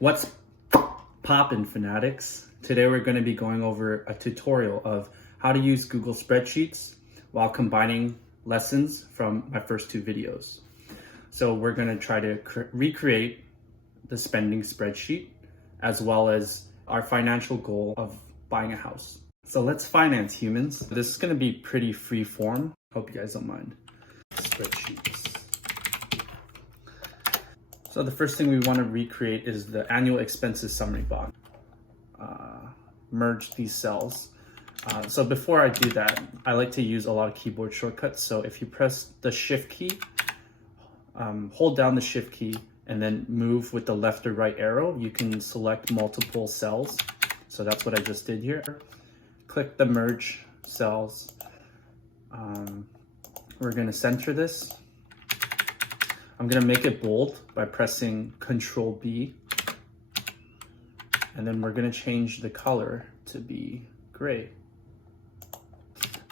What's poppin', fanatics? Today we're going to be going over a tutorial of how to use Google Spreadsheets while combining lessons from my first two videos. So we're going to try to recreate the spending spreadsheet as well as our financial goal of buying a house. So let's finance, humans. This is going to be pretty free form. Hope you guys don't mind. Spreadsheets. So the first thing we want to recreate is the annual expenses summary box. Merge these cells. So before I do that, I like to use a lot of keyboard shortcuts. So if you press the shift key, hold down the shift key and then move with the left or right arrow, you can select multiple cells. So that's what I just did here. Click the merge cells. We're going to center this. I'm going to make it bold by pressing Control B. And then we're going to change the color to be gray.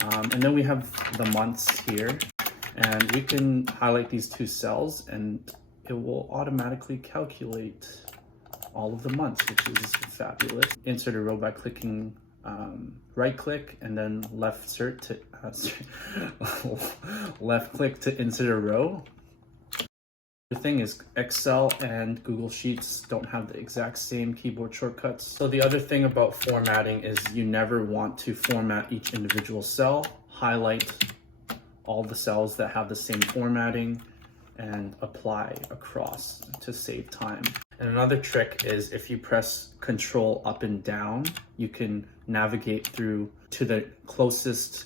And then we have the months here. And we can highlight these two cells and it will automatically calculate all of the months, which is fabulous. Insert a row by clicking right click and then left click to insert a row. The thing is, Excel and Google Sheets don't have the exact same keyboard shortcuts. So the other thing about formatting is you never want to format each individual cell. Highlight all the cells that have the same formatting and apply across to save time. And another trick is if you press Control up and down, you can navigate through to the closest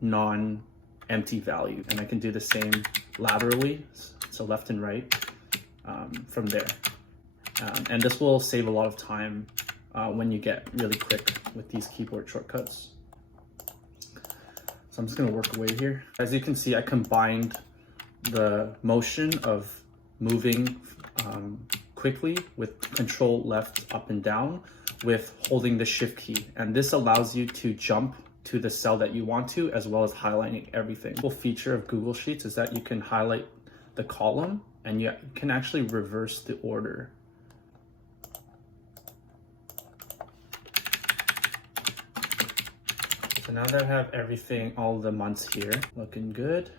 non-empty value. And I can do the same laterally. So left and right from there. And this will save a lot of time when you get really quick with these keyboard shortcuts. So I'm just gonna work away here. As you can see, I combined the motion of moving quickly with Control left up and down with holding the shift key. And this allows you to jump to the cell that you want to, as well as highlighting everything. The cool feature of Google Sheets is that you can highlight the column and you can actually reverse the order. So now that I have everything, all the months here, looking good.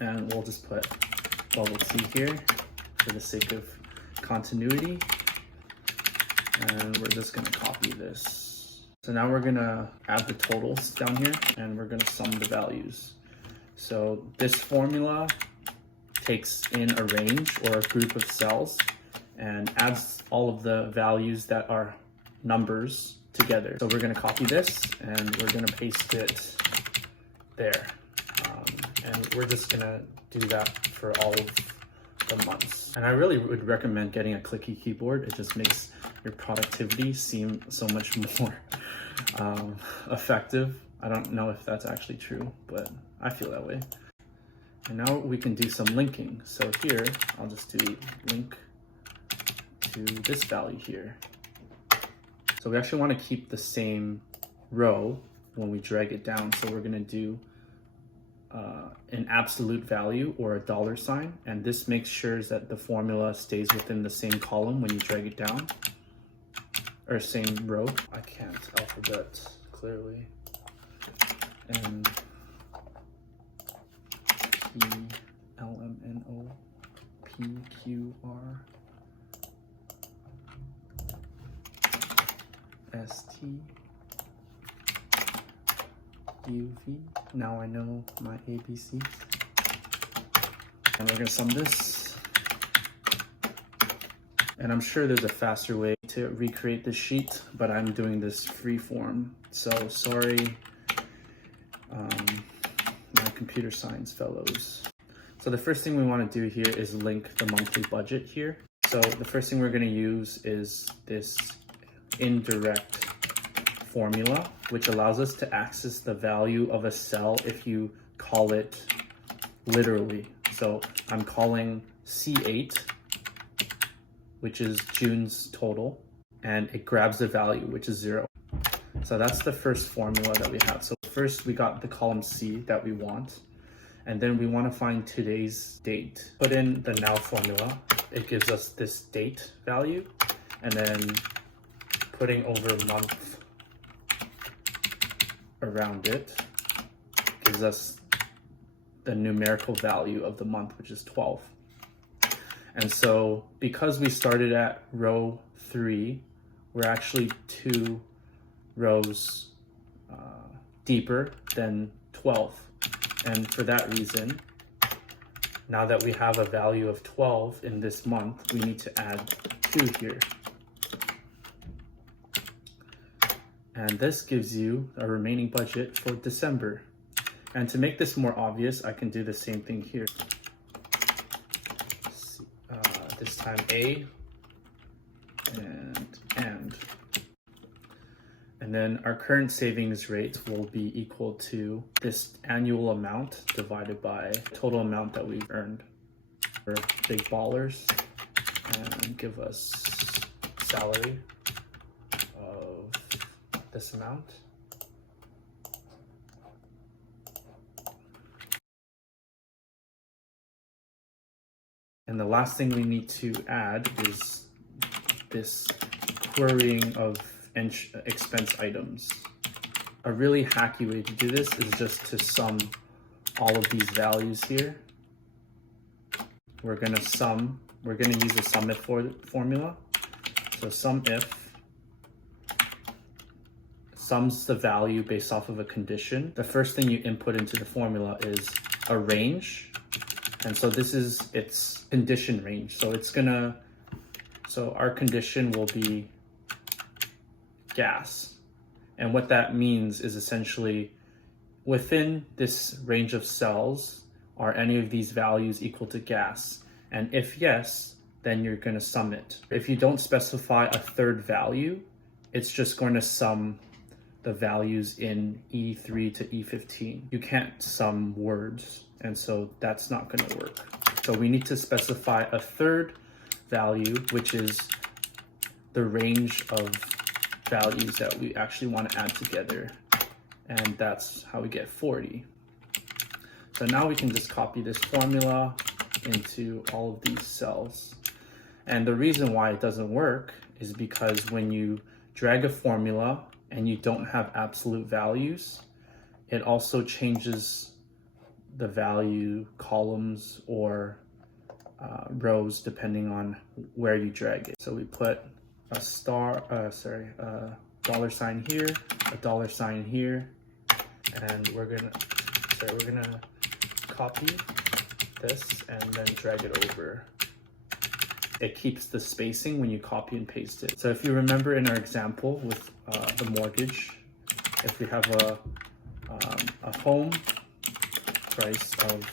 And we'll just put bubble T here for the sake of continuity. And we're just gonna copy this. So now we're gonna add the totals down here and we're gonna sum the values. So this formula takes in a range or a group of cells and adds all of the values that are numbers together. So we're going to copy this and we're going to paste it there. And we're just going to do that for all of the months. And I really would recommend getting a clicky keyboard. It just makes your productivity seem so much more effective. I don't know if that's actually true, but I feel that way. And now we can do some linking. So here, I'll just do link to this value here. So we actually want to keep the same row when we drag it down. So we're going to do an absolute value or a dollar sign. And this makes sure that the formula stays within the same column when you drag it down. Or same row. I can't alphabet clearly. And LMNOPQRSTUV. Now I know my ABCs. And we're gonna sum this. And I'm sure there's a faster way to recreate this sheet, but I'm doing this free form. So sorry, my computer science fellows. So the first thing we want to do here is link the monthly budget here. So the first thing we're going to use is this indirect formula, which allows us to access the value of a cell if you call it literally. So I'm calling C8, which is June's total, and it grabs the value, which is 0. So that's the first formula that we have. So first we got the column C that we want. And then we want to find today's date. Put in the now formula it gives us this date value, and then putting over month around it gives us the numerical value of the month, which is 12. And so because we started at row 3, we're actually 2 rows deeper than 12. And for that reason, now that we have a value of 12 in this month, we need to add 2 here. And this gives you a remaining budget for December. And to make this more obvious, I can do the same thing here. This time A and. And then our current savings rate will be equal to this annual amount divided by total amount that we've earned. We're big ballers, and give us salary of this amount. And the last thing we need to add is this querying of expense items. A really hacky way to do this is just to sum all of these values here. We're gonna use a sum if formula. So sum if sums the value based off of a condition. The first thing you input into the formula is a range. And so this is its condition range. So our condition will be gas. And what that means is essentially within this range of cells, are any of these values equal to gas? And if yes, then you're going to sum it. If you don't specify a third value, it's just going to sum the values in E3 to E15. You can't sum words, and so that's not going to work. So we need to specify a third value, which is the range of values that we actually want to add together, and that's how we get 40. So now we can just copy this formula into all of these cells. And the reason why it doesn't work is because when you drag a formula and you don't have absolute values, it also changes the value columns or rows depending on where you drag it. So we put a dollar sign here, a dollar sign here, and we're gonna copy this and then drag it over. It keeps the spacing when you copy and paste it. So if you remember in our example with the mortgage, if we have a home price of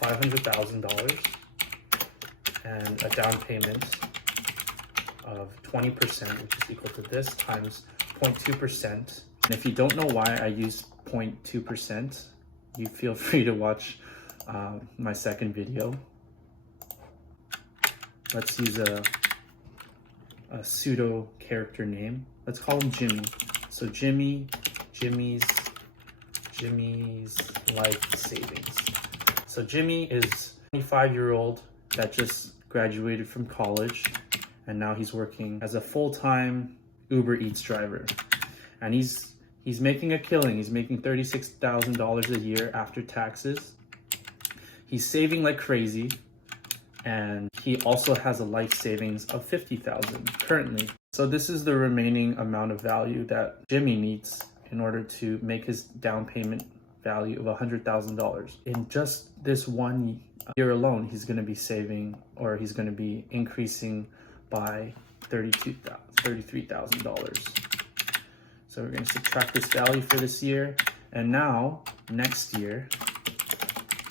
$500,000 and a down payment of 20%, which is equal to this times 0.2%. And if you don't know why I use 0.2%, you feel free to watch my second video. Let's use a pseudo character name. Let's call him Jimmy. So Jimmy's life savings. So Jimmy is a 25-year-old that just graduated from college, and now he's working as a full-time Uber Eats driver. And he's making a killing. He's making $36,000 a year after taxes. He's saving like crazy, and he also has a life savings of $50,000 currently. So this is the remaining amount of value that Jimmy needs in order to make his down payment value of $100,000. In just this 1 year alone, he's going to be saving, or he's going to be increasing by $33,000. So we're going to subtract this value for this year, and now next year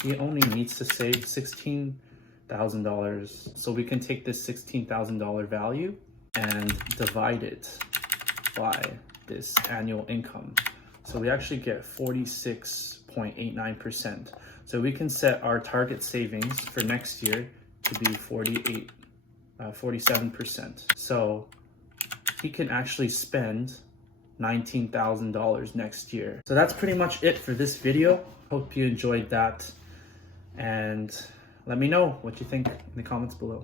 he only needs to save $16,000. So we can take this $16,000 value and divide it by this annual income. So we actually get 46.89%. So we can set our target savings for next year to be 47%. So he can actually spend $19,000 next year. So that's pretty much it for this video. Hope you enjoyed that, and let me know what you think in the comments below.